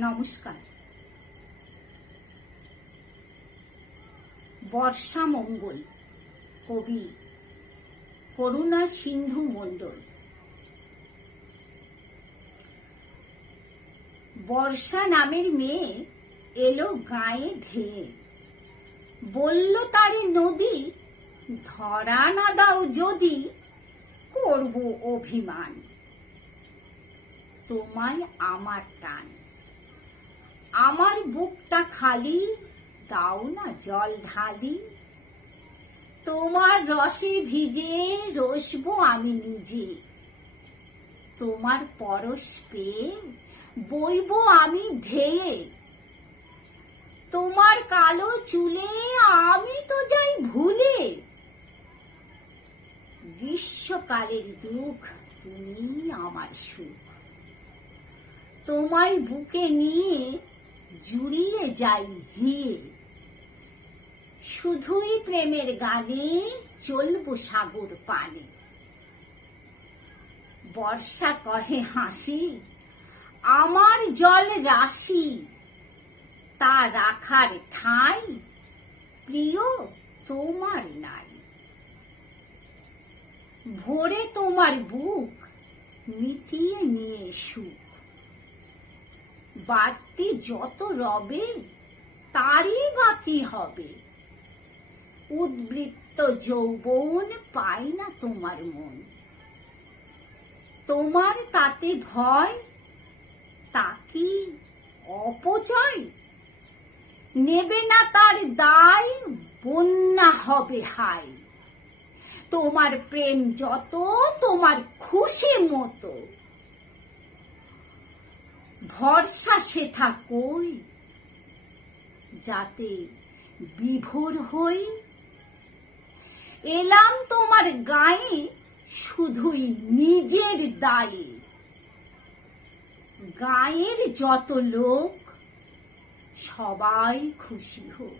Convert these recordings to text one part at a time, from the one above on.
নমস্কার। বর্ষা মঙ্গল, কবি করুণা সিন্ধু মণ্ডল। বর্ষা নামের মেয়ে এলো গায়ে ধেয়ে। বলল তারে নদী ধরা না দাও যদি করব অভিমান। তোমায় আমার টান। আমার বুকটা খালি দাও না জল ঢালি। তোমার রসে ভিজে রসবো আমি নিজে। তোমার পরশ পেয়ে বইব আমি ধেয়ে। তোমার কালো চুলে আমি তো যাই ভুলে। গ্রীষ্মকালের দুঃখ তুমি আমার সুখ। তোমায় বুকে নিয়ে জুড়িয়ে যাই হিয়ে শুধুই প্রেমের গানে চলবো সাগর পানে। বর্ষা কহে হাসি, আমার জল রাশি, তা রাখার ঠাঁই প্রিয় তোমার নাই। ভোরে তোমার বুক মিটিয়ে নিয়ে সুখ বাড়তি যত রবে তারই বাকি হবে। উদ্বৃত্ত যৌবন পাই না তোমার মন। তোমার তাতে ভয় তা কি অপচয়। নেবে না তার দায়, বন্যা হবে হায়। তোমার প্রেম যত তোমার খুশি মতো। ভরসা সেথা কই যাতে বিভোর হই। এলাম তোমার গায়ে শুধুই নিজের দায়ে। গায়ের যত লোক, সবাই খুশি হোক।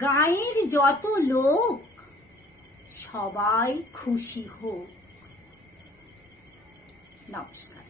গায়ের যত লোক, সবাই খুশি হোক। নমস্কার।